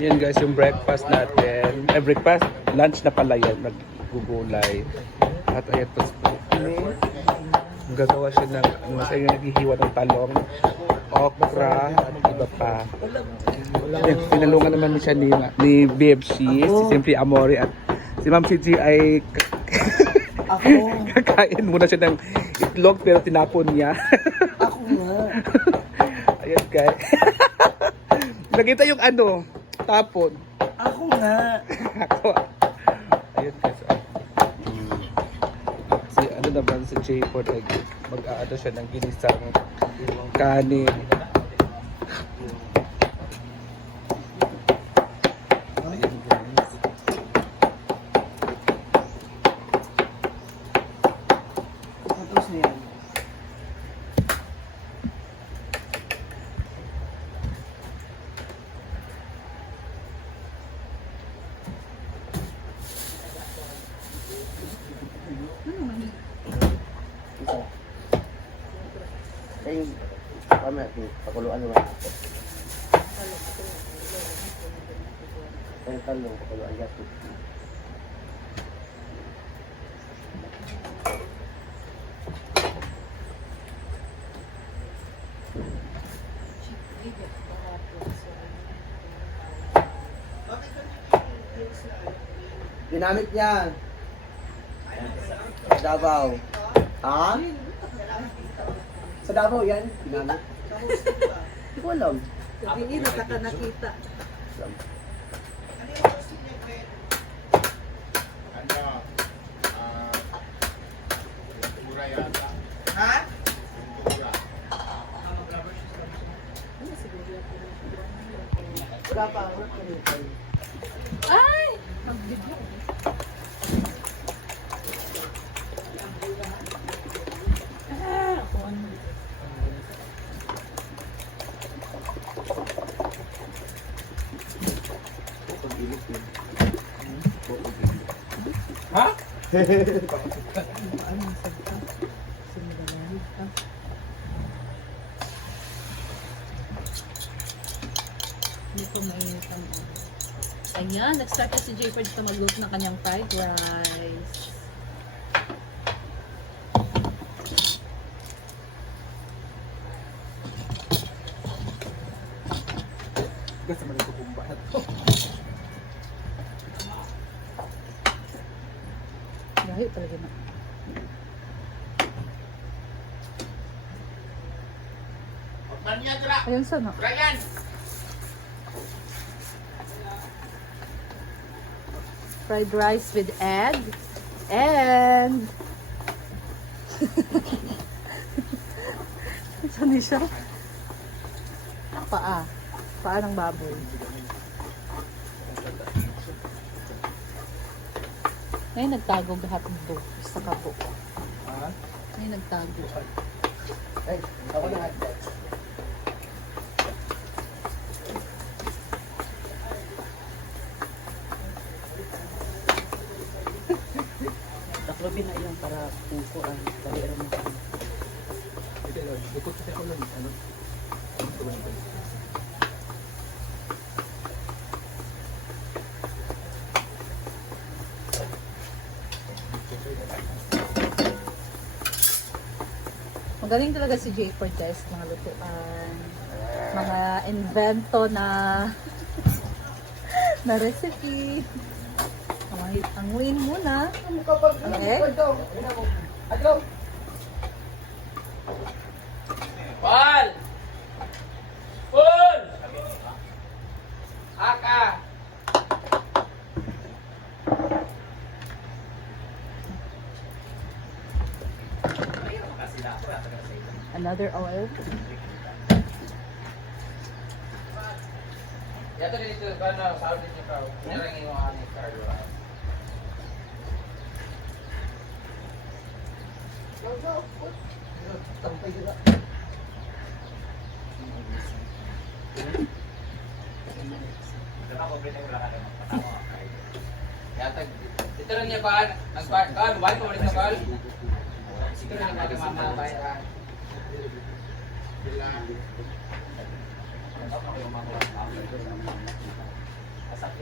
Yan guys, yung breakfast natin. Breakfast, lunch na pala yan. Naggugulay. At ayan po. Gagawa siya ng, masaya naghihiwa ng talong, okra, at iba pa. Pinalungan naman siya ni BFC, si Simply Amore, at si Ma'am CG ay kakain muna siya ng itlog pero tinapon niya. Ako nga. Ayan guys. Nakita yung ano, tapon. Ako nga. Ako. Ayan guys. Si ano naman si J-Ford ay mag-aano siya ng ginisang kanin. Ayan guys. Tapos na yan. Ay, kami, pakuluan naman ako. Ay, talong, pakuluan gato. Ginamit niya. Davao. Ha? Sa Davao yan? Ginamit? Hindi ko alam. Hindi na ka nakita. Ha? Wala pa. Ay! Ha? Hindi ko mainit ang Ayan, nag-start na si J-Ford na magluto ng kanyang fried rice. Gusto mo rin kukumba na to. Dahil talaga na. Ayun sana. Fried rice with egg and saan siya? Paa ng baboy. Ngayon nagtago hotdog sa kapo. Ha? Ngayon nagtago. Ay, ako na nga. Taklobin na yan para pukuan. Baliran mo. Ito lang. Ikot kasi ako lang. Ano? Ito lang. Magaling talaga si J-Ford guys, mga lutuan, mga invento na na recipe. Anguin muna. Okay? Paul! Paul! Aka! Another oil. Yato dito ka na sa audit niyo ka. Nirang yung ani card. Yatag dito rin niya ba? Nag-card, mobile ko rin sa call. Dito rin natin mama bayan. Ayun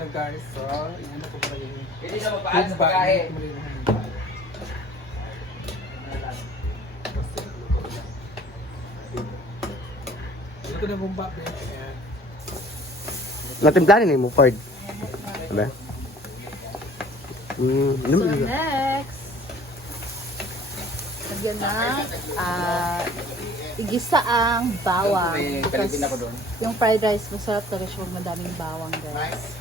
na guys, so yan na po pala yung Hindi siya mapaan sa pagkahe. Ito na bumba, ayan. Natimplanin ni mo, Ford. Diba? So next, lagyan na igisa ang bawang. May Because kalipin ako doon. yung fried rice masarap talaga siya pag madaming bawang guys.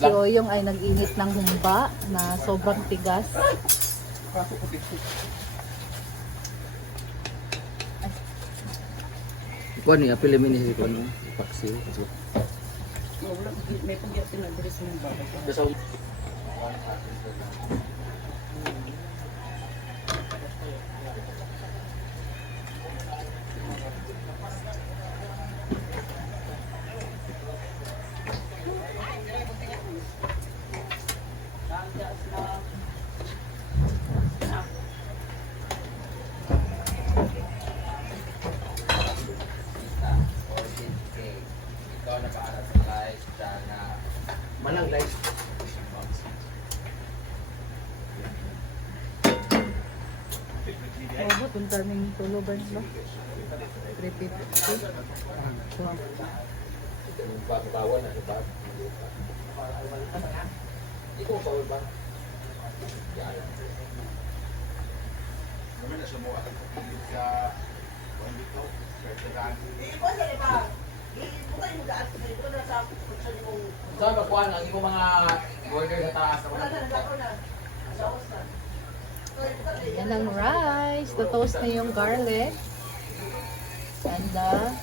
So yung ay nag-init ng humba na sobrang tigas. Kuan ni apil mi ni kuan mo. Paksi. May pagyatin na dress ng babay. Ikaw na para sa live sana. Manang guys. Oh, ba kung daming tulo ba ba? 350. Wow. Bawal na ba? Ikaw bawal ba? Saan ba kuan ang imong mga border sa taas? Yan ang rice. Toast na yung garlic. And the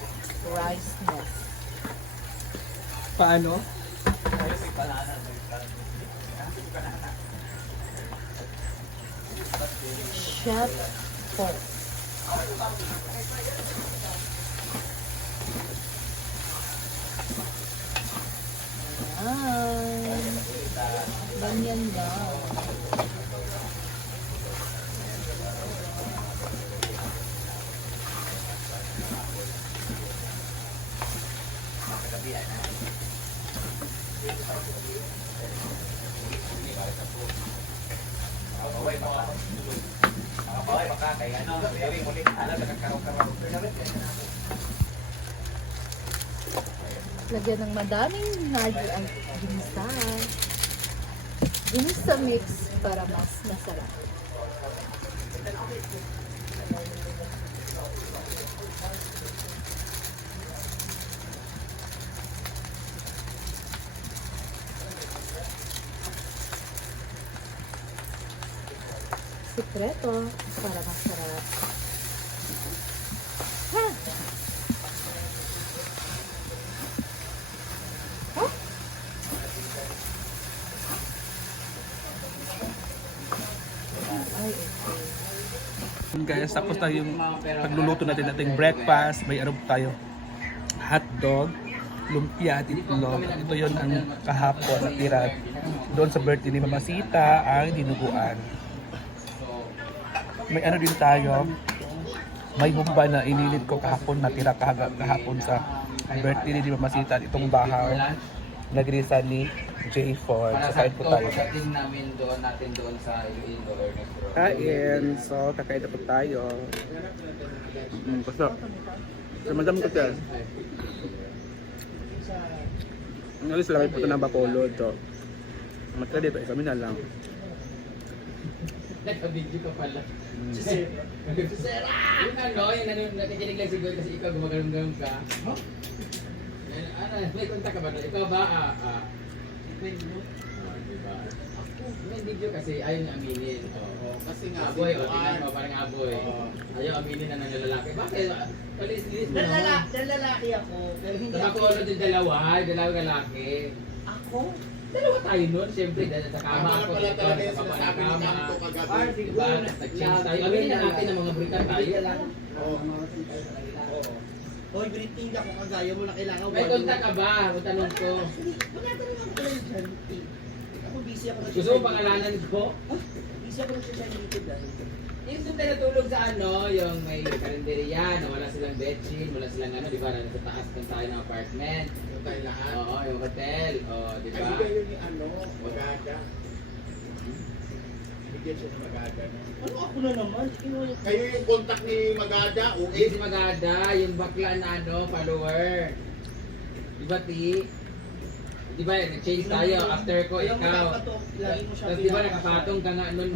rice nest. Paano? Chef Paul. Ayan. Ganyan lang. Lagyan ng madaming hard ang ginisa. Ginisa mix para mas masarap. Sikreto para masarap. Ha! Ha? Ay, okay. Guys, tapos na yung pagluluto natin ating breakfast. May arog tayo. Hotdog, lumpia at itlog. Ito yon ang kahapon na tira doon sa birthday ni Mama Sita, ang dinuguan. May ano din tayo, may humba na inilit ko kahapon, natira kahapon sa birthday ni Mama Sita. Itong bahaw, nagrisa ni J. Ford. So, kain po tayo. Pagdating natin doon sa Iloilo or next row. Kain. So, kakain na po tayo. Basta. So, madam ko siya. Ngalis lang po ito ng Bacolod. So, matira dito, kami na lang. Nagka-video ka pala. Yung ano, yung nakikinig lang siguro kasi ikaw gumagano'n ka. Huh? Ano, may kontak ka ba? Ikaw ba? Diba? May video kasi ayaw niya aminin. Kasi nga, aboy, tingnan mo, parang aboy. Ayaw aminin na ng lalaki. Bakit? Kalis-lis mo. Lalaki ako, pero hindi Sa Bacolod yung dalawa lalaki. Ako? Dalawa tayo nun, siyempre, dahil sa kama ako, sa baba ng kama. Diba? Nag-change tayo. Aminin na natin ang mga brikan tayo. Hoy, greeting ako kagaya mo na kailangan. May kontak ka ba? Ang tanong ko. Wala talaga ako ng charity. Ako busy ako Gusto mo pangalanan ko? Busy ako ng charity dahil. Yung doon tayo natulog sa ano, yung may karinderya na wala silang bedsheet, wala silang ano, di ba? Nasa taas ng tayo ng apartment. Yung tayo lahat. Oo, yung hotel. Oo, di ba? Ay, bigyan yun ni ano, Magada. Bigyan siya ni Magada. Ano ako na naman? Kayo yung contact ni Magada, Hindi okay? si Magada, yung bakla na ano, follower. Di ba, Ti? Di ba, nag-change tayo after ko, Ayaw mo ikaw. nakapatong, lagi mo siya Tapos di ba, pinapasya. nakapatong ka nga nun.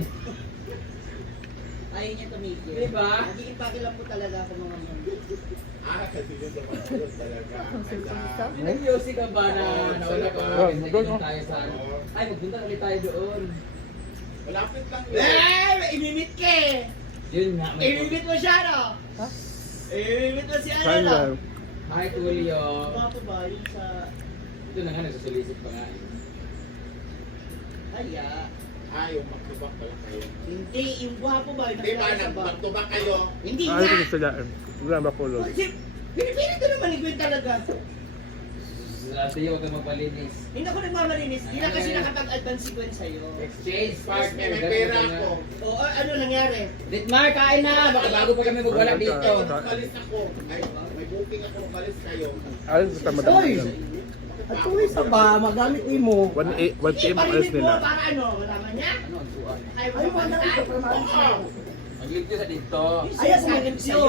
Ayaw niya tumigil. Di ba? Nag-iimpake lang po talaga ako mga man. Kasi yun sa Magada talaga. Kaya, Pinag-music ka ba na nawala ka? Oh, doon, oh. Tayo sa ano. Ay, magpunta ulit tayo doon. malapit lang yun. Eh! Imimit ka eh! Yun nga, may Imimit mo siya, no? Ha? Imimit mo si ano, Saan no? ba? Hi, Tulio. Mga po ba, yung sa... Ito na nga, nagsusulisit pa nga. Aya. Ay, yung magtubak pala kayo. Hindi, yung gwapo ba? Yung Di ba, nakilala sa bar? nagtubak kayo? Hindi Ay, nga! ito sila. Wala ba kulog? Kasi, pinipilit ko naman ni Gwen talaga. Sa iyo, huwag kang magpalinis. Hindi ako nagmamalinis. Hindi na kasi nakapag-advance si Gwen sa'yo. Exchange partner. May pera ako. O, ano nangyari? Ditmar, kain na! Baka bago pa kami magwala dito. Umalis ako. Ay, may booking ako, umalis kayo. Ay, basta madami Hoy! lang. At tuwis na ba? Magamit mo. 1 Hindi, PM alis parinig mo nila. para ano? Malaman niya? Ano ang suwan? Ay, wala na ito. Oo! Mag-live ka sa dito. Ay, sa'yo.